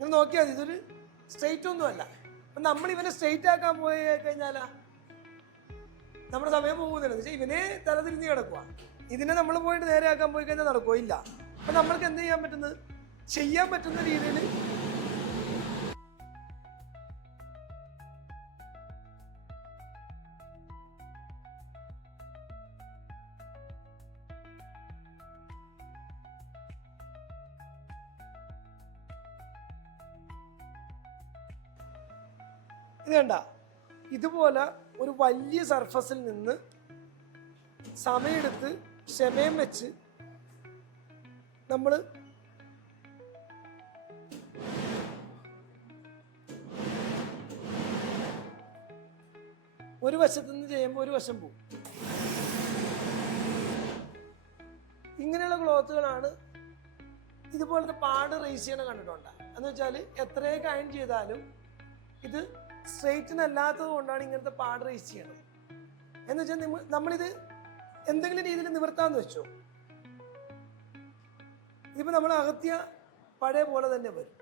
നിങ്ങൾ നോക്കിയാൽ മതി, ഇതൊരു സ്ട്രെയിറ്റ് ഒന്നുമല്ല. അപ്പം നമ്മൾ ഇവനെ സ്ട്രെയിറ്റ് ആക്കാൻ പോയി കഴിഞ്ഞാലാ നമ്മുടെ സമയം പോകുന്നില്ല. എന്ന് വെച്ചാൽ ഇവനെ തലതിരിഞ്ഞ് കിടക്കുക. ഇതിനെ നമ്മൾ പോയിട്ട് നേരെ ആക്കാൻ പോയി കഴിഞ്ഞാൽ നടക്കുമോ? ഇല്ല. അപ്പം നമ്മൾക്ക് എന്ത് ചെയ്യാൻ പറ്റുന്നത്? ചെയ്യാൻ പറ്റുന്ന രീതിയിൽ ഇത് കണ്ട, ഇതുപോലെ ഒരു വലിയ സർഫസിൽ നിന്ന് സമയമെടുത്ത് ക്ഷമയും വെച്ച് നമ്മൾ ഒരു വശത്ത് നിന്ന് ചെയ്യുമ്പോൾ ഒരു വശം പോകും. ഇങ്ങനെയുള്ള ക്ലോത്തുകളാണ് ഇതുപോലത്തെ പാട് റേസ് ചെയ്യണ കണ്ടിട്ടുണ്ട്. എന്ന് വെച്ചാൽ എത്രയൊക്കെ അയൺ ചെയ്താലും ഇത് സ്ട്രെയിറ്റിനല്ലാത്തത് കൊണ്ടാണ് ഇങ്ങനത്തെ പാട് റേസ് ചെയ്യണത്. എന്ന് വെച്ചാൽ നമ്മളിത് എന്തെങ്കിലും രീതിയിൽ നിവർത്താന്ന് വെച്ചോ, ഇതിപ്പോൾ നമ്മൾ അകത്തിയ പഴയ പോലെ തന്നെ വരും.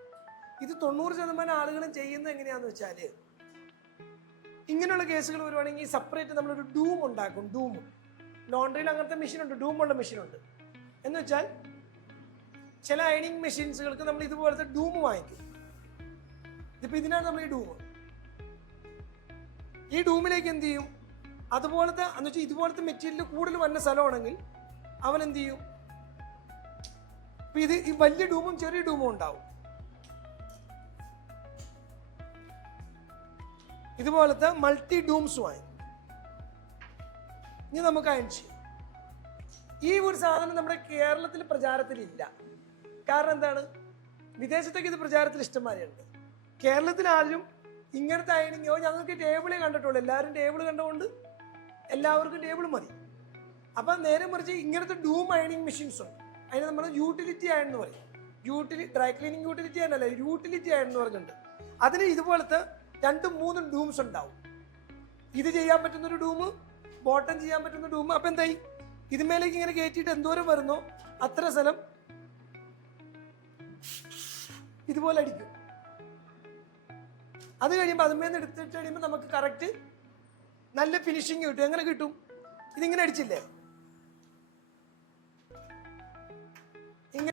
ഇത് 90% ആളുകളും ചെയ്യുന്നത് എങ്ങനെയാണെന്ന് വെച്ചാൽ, ഇങ്ങനെയുള്ള കേസുകൾ വരുവാണെങ്കിൽ സെപ്പറേറ്റ് നമ്മളൊരു ഡൂം ഉണ്ടാക്കും. ഡൂം ലോണ്ടറിയിൽ അങ്ങനത്തെ മെഷീനുണ്ട്, ഡൂമുള്ള മെഷീനുണ്ട്. എന്ന് വെച്ചാൽ ചില അയണിങ് മെഷീൻസുകൾക്ക് നമ്മൾ ഇതുപോലത്തെ ഡൂം വാങ്ങിക്കും. ഇതിപ്പോൾ ഇതിനാണ് നമ്മൾ ഈ ഡൂം. ഈ ഡൂമിലേക്ക് എന്ത് ചെയ്യും? അതുപോലത്തെ എന്ന് വെച്ചാൽ ഇതുപോലത്തെ മെറ്റീരിയൽ കൂടുതൽ വന്ന സ്ഥലമാണെങ്കിൽ അവൻ എന്ത് ചെയ്യും? ഇപ്പം ഇത് ഈ വലിയ ഡൂമും ചെറിയ ഡൂമും ഉണ്ടാവും. ഇതുപോലത്തെ മൾട്ടി ഡൂംസ് വാങ്ങി ഇനി നമുക്ക് അയൺ ചെയ്യാം. ഈ ഒരു സാധനം നമ്മുടെ കേരളത്തിൽ പ്രചാരത്തിലില്ല. കാരണം എന്താണ്? വിദേശത്തേക്ക് ഇത് പ്രചാരത്തിൽ ഇഷ്ടംമാരെയുണ്ട്. കേരളത്തിൽ ആരും ഇങ്ങനത്തെ അയണിങ്ങോ, ഞങ്ങൾക്ക് ടേബിളേ കണ്ടിട്ടുള്ളൂ. എല്ലാവരും ടേബിൾ കണ്ടുകൊണ്ട് എല്ലാവർക്കും ടേബിൾ മതി. അപ്പം നേരെ മറിച്ച് ഇങ്ങനത്തെ ഡൂം അയണിങ് മെഷീൻസ് ഉണ്ട്. അതിന് നമ്മൾ യൂട്ടിലിറ്റി അയൺ എന്ന് പറയും. ഡ്രൈ ക്ലീനിങ് യൂട്ടിലിറ്റി അയൺ അല്ല, യൂട്ടിലിറ്റി അയൺ എന്ന് പറഞ്ഞിട്ടുണ്ട്. അതിന് ഇതുപോലത്തെ 2-3 ഡൂംസ് ഉണ്ടാവും. ഇത് ചെയ്യാൻ പറ്റുന്നൊരു ഡൂം, ബോട്ടം ചെയ്യാൻ പറ്റുന്ന ഡൂം. അപ്പം എന്തായി? ഇതുമേലേക്ക് ഇങ്ങനെ കയറ്റിയിട്ട് എന്തോരം വരുന്നോ അത്ര സ്ഥലം ഇതുപോലെ അടിക്കും. അത് കഴിയുമ്പോൾ അതുമേന്ന് എടുത്തിട്ട് കഴിയുമ്പോൾ നമുക്ക് കറക്റ്റ് നല്ല ഫിനിഷിങ് കിട്ടും. എങ്ങനെ കിട്ടും? ഇതിങ്ങനെ അടിച്ചില്ലേ?